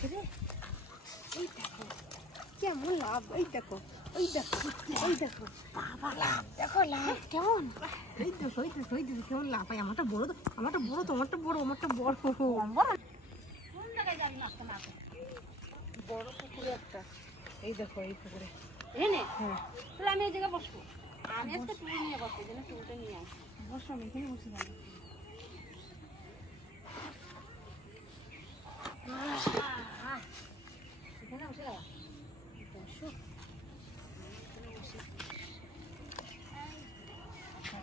পড়েছে রে। এই দেখো কেমন লাভ, এই দেখো ওই দেখো ওই দেখো বাবা লাভ দেখো, লাভ কেমন, এই দেখো ওই দেখো ওই দেখো কেমন লাভ। আমারটা বড় তো, আমারটা বড়, তোমারটা বড়, আমারটা বড়। কোন জায়গায় যাবি মাছটা মাছ? বড় পুকুরে একটা, এই দেখো এই পুকুরে এনে। হ্যাঁ তাহলে আমি এই জায়গায় বসবো, আমি আজকে টুল নিয়ে বসবো, যেন টুলটা নিয়ে আসবো। বসো, আমি এখানে বসে যাবো। এখানে বসে যাবো, বসো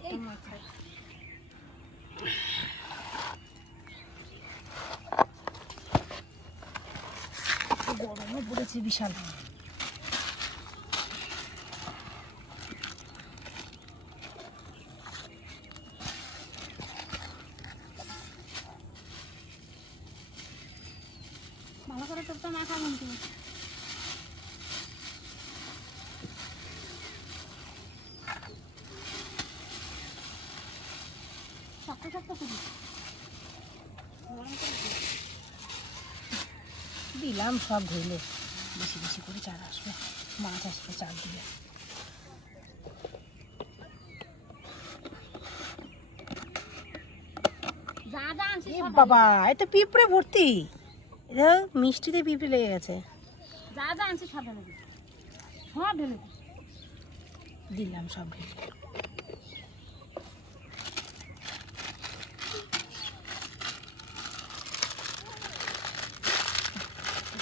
এই মাথায়। গরমও পড়েছে বিশাল। ভালো করে তোরটা না খাবেন তুমি। শক্ত শক্ত করি দিলাম সব ধরলে, বেশি বেশি করে চার আসবে, মাছ আসবে চার দিয়ে। বাবা এত পিঁপড়ে ভর্তি, মিষ্টিতে পিঁপড়ে লেগে গেছে। যা যা আনছি সব ঢেলে দিই, সব ঢেলে দিলাম, সব ঢেলে।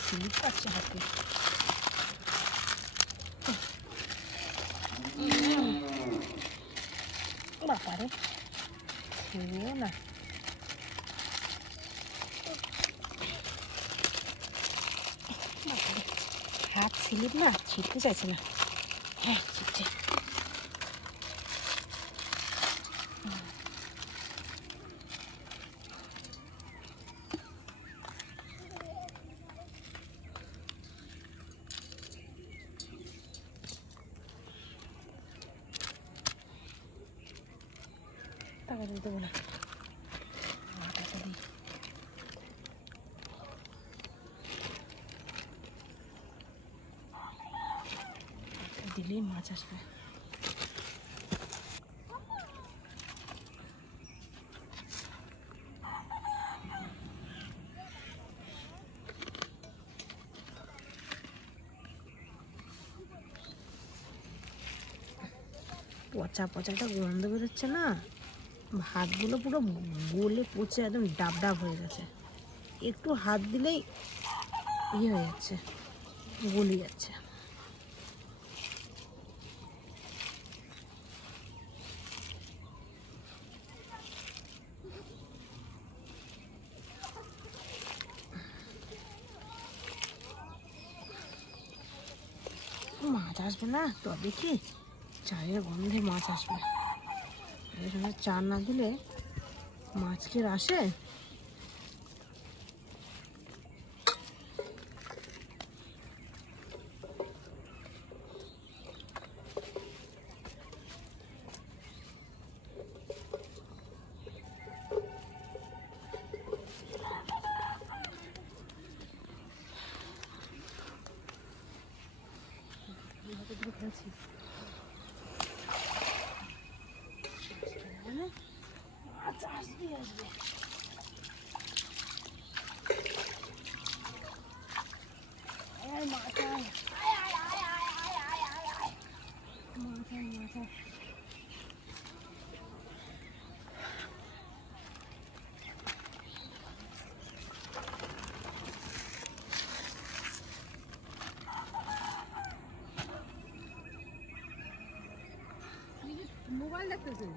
স্লিপ পাচ্ছে হাতে। বাপারে ছেড়েও না, হাত স্লিপ না, ছিটতে চাইছে না। হ্যাঁ ছিটছে। টাকা দিতে বলে টাকা দিই, দিলেই মাছ আসবে। পচা পচাটা গন্ধ বেরোচ্ছে না, ভাতগুলো পুরো গলে পচে একদম ডাব ডাব হয়ে গেছে। একটু হাত দিলেই ইয়ে হয়ে যাচ্ছে, গলে যাচ্ছে। মাছ আসবে না তবে কি, চায়ের গন্ধে মাছ আসবে। এখানে চা না দিলে মাছ কি আসে? খেলছি মাছ আসবে আসবে। মাছ মাছ মোবাইল দেখতেছে।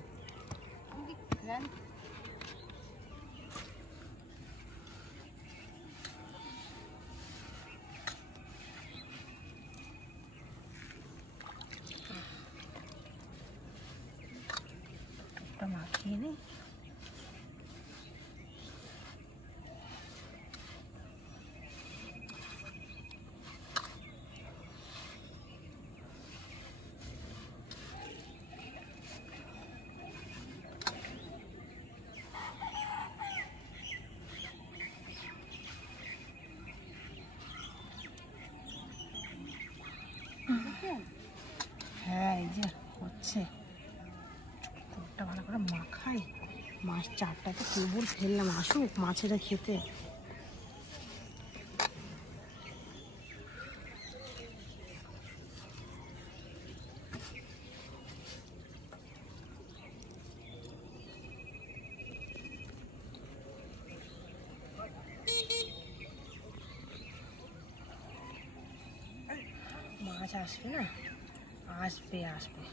মাখিয়ে নে, হ্যাঁ এই যে হচ্ছে, পুরোটা ভালো করে মাখাই। মাছ চারটাকে কেবল ফেললাম, আসুক মাছেরা খেতে। মাছ আসবে না, আসবে আসবে না।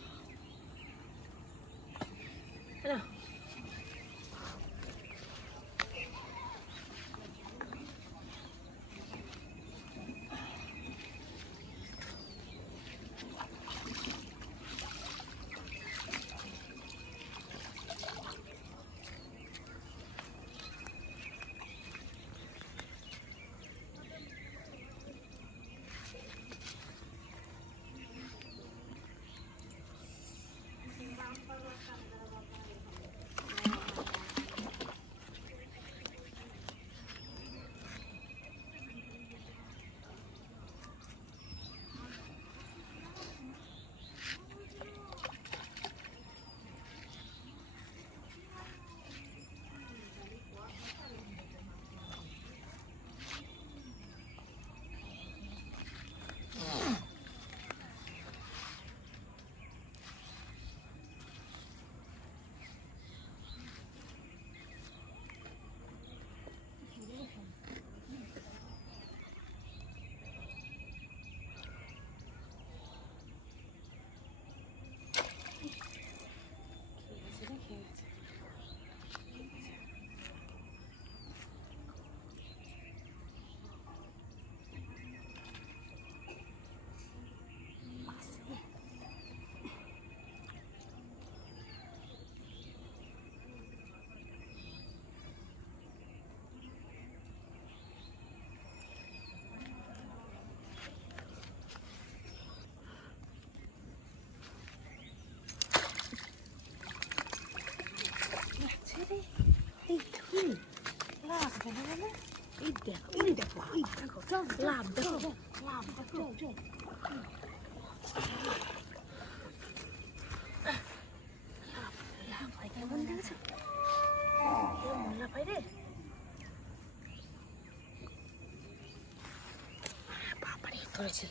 ধরেছি,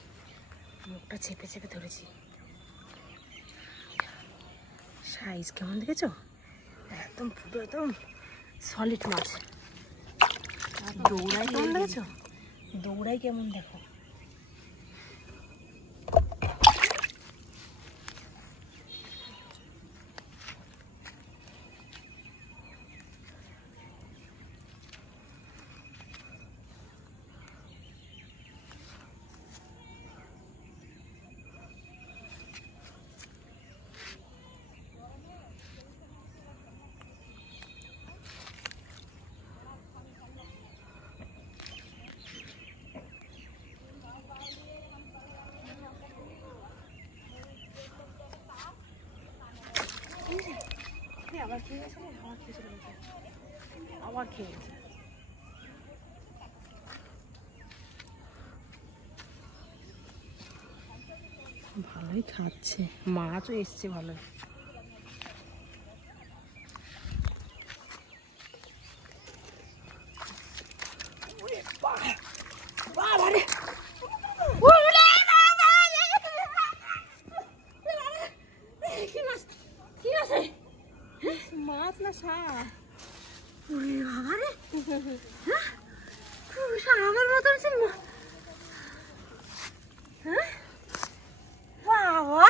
মুখটা চেপে চেপে ধরেছি। সাইজ কেমন দেখেছো, একদম পুরো একদম সলিড মাছ। দৌড়াই কেমন দেখেছো, দৌড়াই কেমন দেখো। আবার খেয়ে গেছে, আবার খেয়ে গেছে। ভালোই খাচ্ছে, মাছও এসছে ভালোই। মাছ না সাপ? ওরে বাবা রে, সাপের মতন ছিল। বাবা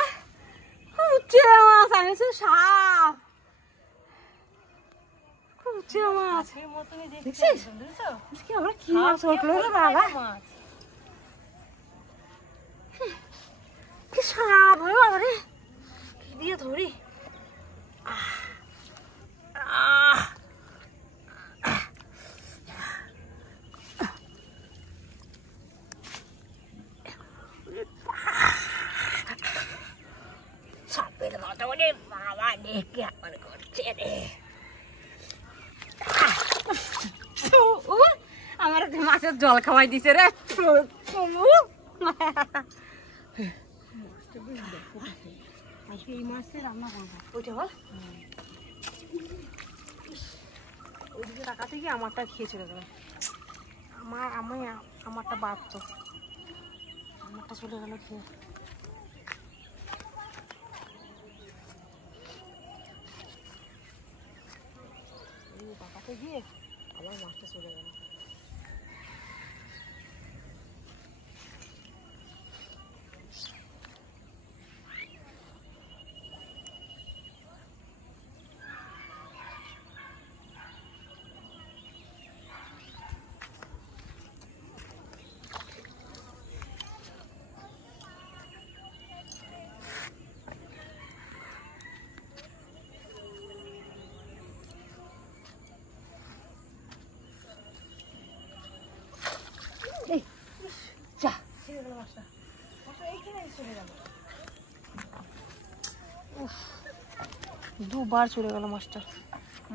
কুচে মাছ আনেছে, সাপ কুচে মাছ। দেখছিস কি আমরা কি মাছ উঠলো রে বাবা, কি সাপ রে বাবা রে, কি দিয়ে ধরি। সাপের মতো রে বাবা, দেখে আমার করছে রে। আমার মাছের জল খাওয়াই দিছে রে। আজকে এই মাছটা রান্না করবো। ওইটা বল। ওইদিকে টাকাতে গিয়ে আমারটা খেয়ে চলে গেল। আমারটা বাদ তো, আমারটা চলে গেল খেয়ে। টাকাতে গিয়ে আমার মাছটা চলে গেল। দুবার চলে গেল মাছটা।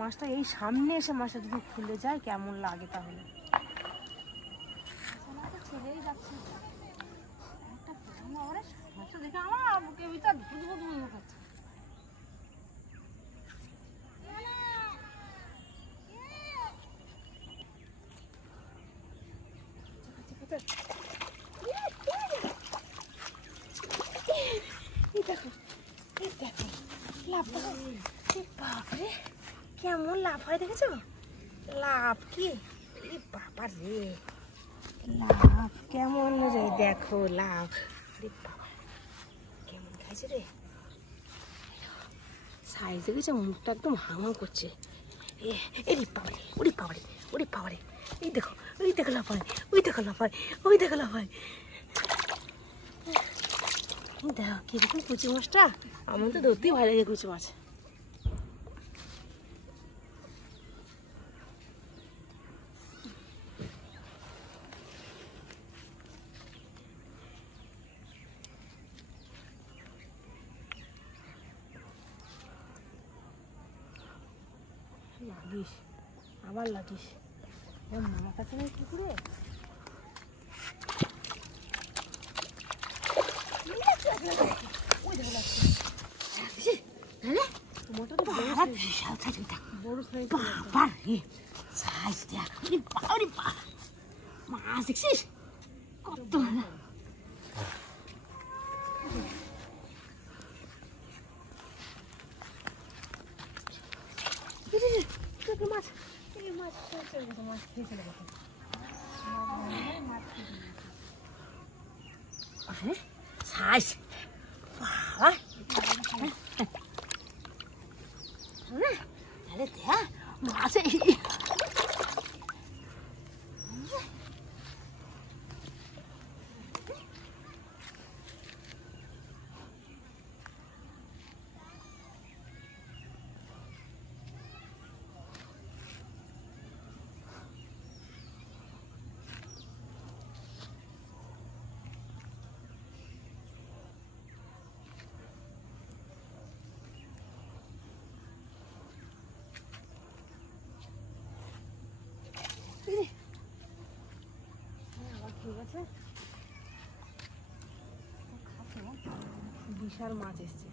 মাছটা এই সামনে এসে মাছটা যদি খুলে যায় কেমন লাগে তাহলে। ছেড়েই যাচ্ছে একটা দেখে আমার বুকের ভিতর ধুধু খাচ্ছে। বাপরে কেমন লাভ হয় দেখেছো? লাভ কি বাবা রে, লাভ কেমন রে, দেখো লাভ। রে বাবা কেমন খাইছে রে, সাইজ দেখেছো, মুখটা একদম হামা করছে। এরে বাবারে, ওরে বাবারে, ওরে বাবারে, এই দেখো, ওই দেখো লাফায়, ওই দেখো লাফায়, ওই দেখো লাফায়। দেখো কিরকম কুচি মাছটা, আমার তো ধরতেই ভালো লাগে কুচি মাছ। লাগিস, আবার লাগিস, মাছ আছে না পুকুরে। মাছ দেখছিস কত মাছ, মাছ খেয়ে চলে গেছে। সাইজ বাবা, তাহলে দেখ মাছ বিশাল মাছ এসছে।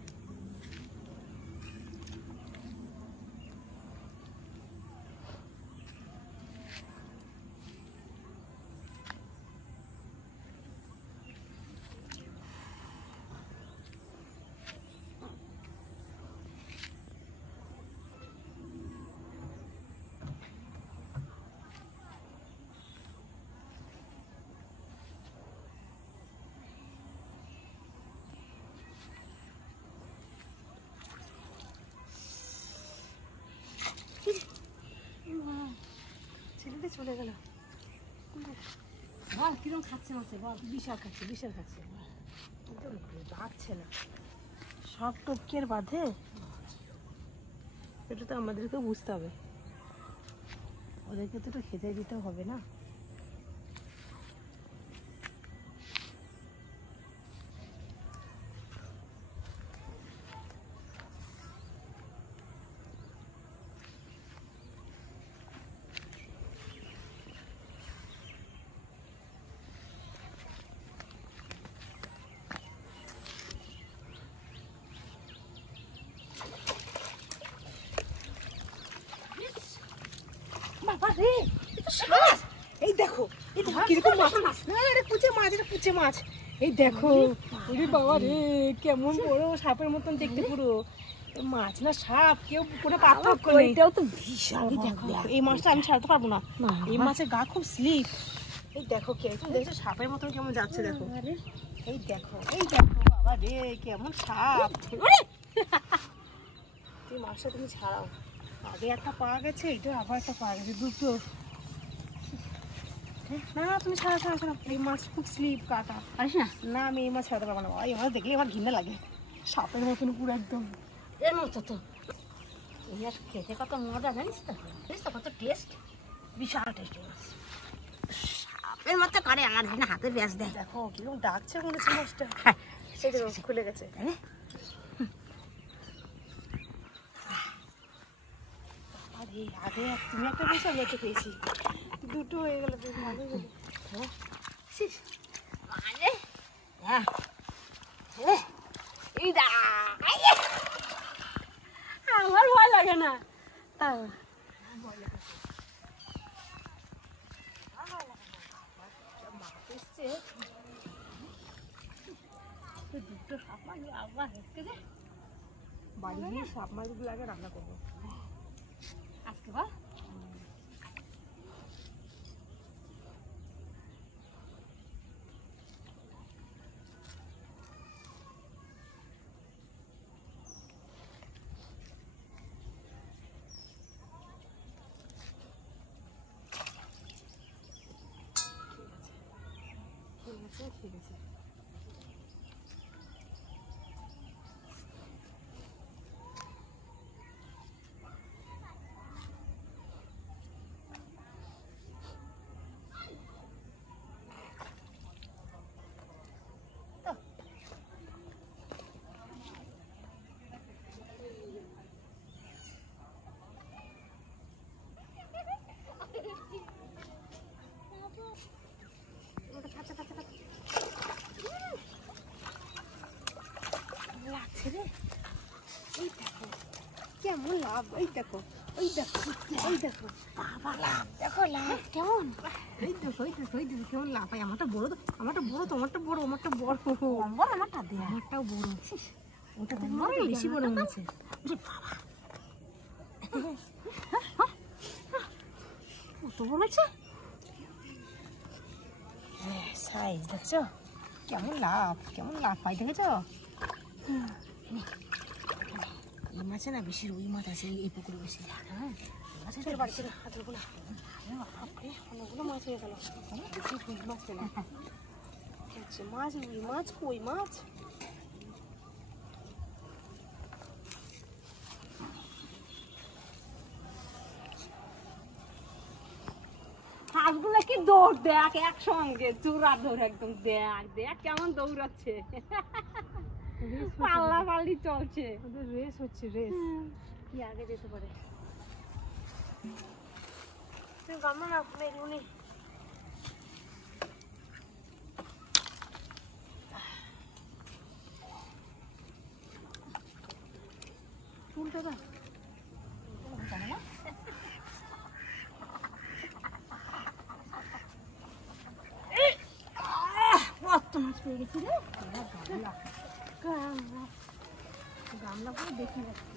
ছেলেটা চলে গেল। বল কিরম খাচ্ছে মাছে, বল। বিশাল খাচ্ছে, বিশাল খাচ্ছে, বাঁধছে না, সব টপকের বাঁধে। এটা তো আমাদেরকে বুঝতে হবে, ওদেরকে তো একটু খেতে দিতে হবে না। রে এ তো সাপ। এই দেখো কিরকম মাছ, না এটা কুচে মাছ, এটা কুচে মাছ। এই দেখো ওরে বাবা রে, কেমন বড় সাপের মতন দেখতে পুরো। এ মাছ না সাপ কেউ কোনো পার্থক্য নেই। এটাও তো বিশাল এই দেখো এই মাছটা আমি ছাড়তে পারবো না, এই মাছের গা খুব স্লিপ। এই দেখো কেমন দেখছো সাপের মতন কেমন যাচ্ছে দেখো। এই দেখো বাবা রে কেমন সাপ। এই মাছটা তুমি ছাড়াও, আগে একটা পাওয়া গেছে, এটা আবার একটা পাওয়া গেছে, দুটো। না না তুমি ছাড়া, এই মাছ খুব স্লিপ কাটা। পারিস না? না আমি এই মাছ ছাড়াতে পারবো না, এই মাছ দেখলে আমার ঘৃণা লাগে, সাপের মতন পুরো একদম। এর মতো তো এই মাছ খেতে কত মজা জানিস তো, কত টেস্ট, বিশাল টেস্টি মাছ। সাপের মতো করে আমার জন্য হাতে ব্যাস দেয়। দেখো কিরকম ডাকছে মনে হচ্ছে মাছটা, সেই দেখো খুলে গেছে। আরে আগে তুমি একটা পেয়েছি, আমি একটা পেয়েছি, দুটো হয়ে গেল, বেশ ভালো হলো। মানে হ্যাঁ এই দা আমার ভয় লাগে না। দুটো সাপ মাছ আবার হেঁটে যে বাড়ি গিয়ে সাপ মাছগুলো আগে রান্না করবো আজকে বল ঠিক আছে। কেমন লাভ, এই দেখো বাবা লাভ দেখো, লাভ কেমন। এই দেখো কেমন লাভ হয়। আমারটা বড় তো, আমারটা বড়, তোমারটা বড়, আমারটা বড়, কম্বল আমারটা দেয়া, আমারটাও বড়। ওটা তো বেশি বড় হয়েছে। বাবা কত বলেছে সাইজ দেখছো কেমন লাভ হয়, দেখেছো। এই মাছে না বেশি রুই মাছ আছে, এই পুকুরে বেশি। হ্যাঁ মাছের বাড়িতে হাতগুলো অনেকগুলো মাছ হয়ে গেল, বেশি রুই মাছ পেলাম। মাছ রুই মাছ কই মাছ। হাঁসগুলো কি দৌড় দেখ একসঙ্গে, চূড়া দৌড় একদম, দেখ কেমন দৌড়াচ্ছে, পাল্লা পাল্লি চলছে, রেস হচ্ছে, রেস। কি আগে যেতে পারে। গামলা না মেরুনি চুলটা না কত মাছ পেয়ে গেছি রে, গামলা করে দেখি যাচ্ছে।